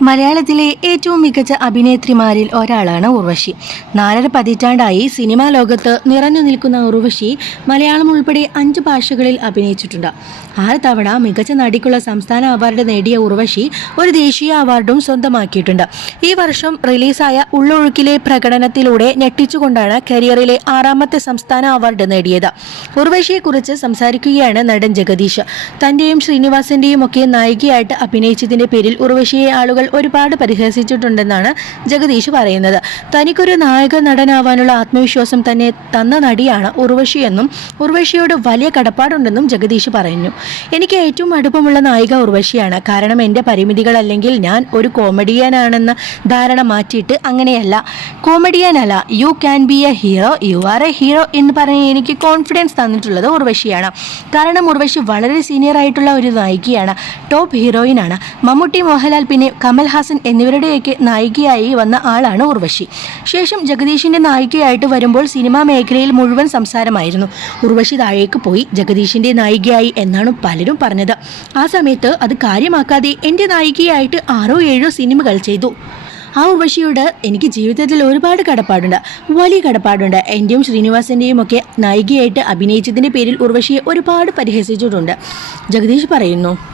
മലയാളത്തിലെ ഏറ്റവും മികച്ച അഭിനേത്രിമാരിൽ ഒരാളാണ് ഉർവശി. നാലര പതിറ്റാണ്ടായി സിനിമാ ലോകത്ത് നിറഞ്ഞു നിൽക്കുന്ന ഉർവശി മലയാളം ഉൾപ്പെടെ അഞ്ച് ഭാഷകളിൽ അഭിനയിച്ചിട്ടുണ്ട്. ആറ് തവണ മികച്ച നടിക്കുള്ള സംസ്ഥാന അവാർഡ് നേടിയ ഉർവശി ഒരു ദേശീയ അവാർഡും സ്വന്തമാക്കിയിട്ടുണ്ട്. ഈ വർഷം റിലീസായ ഉള്ളൊഴുക്കിലെ പ്രകടനത്തിലൂടെ ഞെട്ടിച്ചുകൊണ്ടാണ് കരിയറിലെ ആറാമത്തെ സംസ്ഥാന അവാർഡ് നേടിയത്. ഉർവശിയെക്കുറിച്ച് സംസാരിക്കുകയാണ് നടൻ ജഗദീഷ്. തന്റെയും ശ്രീനിവാസന്റെയും ഒക്കെ നായികയായിട്ട് അഭിനയിച്ചതിന്റെ പേരിൽ ഉർവശിയെ ആളുകൾ ഒരുപാട് പരിഹസിച്ചിട്ടുണ്ടെന്നാണ് ജഗദീഷ് പറയുന്നത്. തനിക്കൊരു നായക നടനാവാനുള്ള ആത്മവിശ്വാസം തന്നെ തന്ന നടിയാണ് ഉർവശി എന്നും ഉർവശിയോട് വലിയ കടപ്പാടുണ്ടെന്നും ജഗദീഷ് പറഞ്ഞു എനിക്ക് ഏറ്റവും അടുപ്പമുള്ള നായിക ഉർവശിയാണ്. കാരണം എന്റെ പരിമിതികൾ അല്ലെങ്കിൽ ഞാൻ ഒരു കോമഡിയനാണെന്ന ധാരണ മാറ്റിയിട്ട് അങ്ങനെയല്ല. കോമഡിയനല്ല. You can be a hero you are a hero എന്ന് പറഞ്ഞ് എനിക്ക് കോൺഫിഡൻസ് തന്നിട്ടുള്ളത് ഉർവശിയാണ്. കാരണം ഉർവശി വളരെ സീനിയർ ആയിട്ടുള്ള ഒരു നായികയാണ്. ടോപ്പ് ഹീറോയിനാണ് മമ്മൂട്ടി മോഹൻലാൽ പിന്നെ കമൽഹാസൻ എന്നിവരുടെയൊക്കെ നായികയായി വന്ന ആളാണ് ഉർവശി. ശേഷം ജഗദീഷിന്റെ നായികയായിട്ട് വരുമ്പോൾ സിനിമാ മേഖലയിൽ മുഴുവൻ സംസാരമായിരുന്നു. ഉർവശി താഴേക്ക് പോയി ജഗദീഷിന്റെ നായികയായി എന്നാണ് പലരും പറഞ്ഞത്. ആ സമയത്ത് അത് കാര്യമാക്കാതെ എന്റെ നായികയായിട്ട് ആറോ ഏഴോ സിനിമകൾ ചെയ്തു. ആ ഉർവശിയോട് എനിക്ക് ജീവിതത്തിൽ ഒരുപാട് കടപ്പാടുണ്ട്. വലിയ കടപ്പാടുണ്ട്. എന്റെയും ശ്രീനിവാസന്റെയും ഒക്കെ നായികയായിട്ട് അഭിനയിച്ചതിന്റെ പേരിൽ ഉർവശിയെ ഒരുപാട് പരിഹസിച്ചിട്ടുണ്ട്. ജഗദീഷ് പറയുന്നു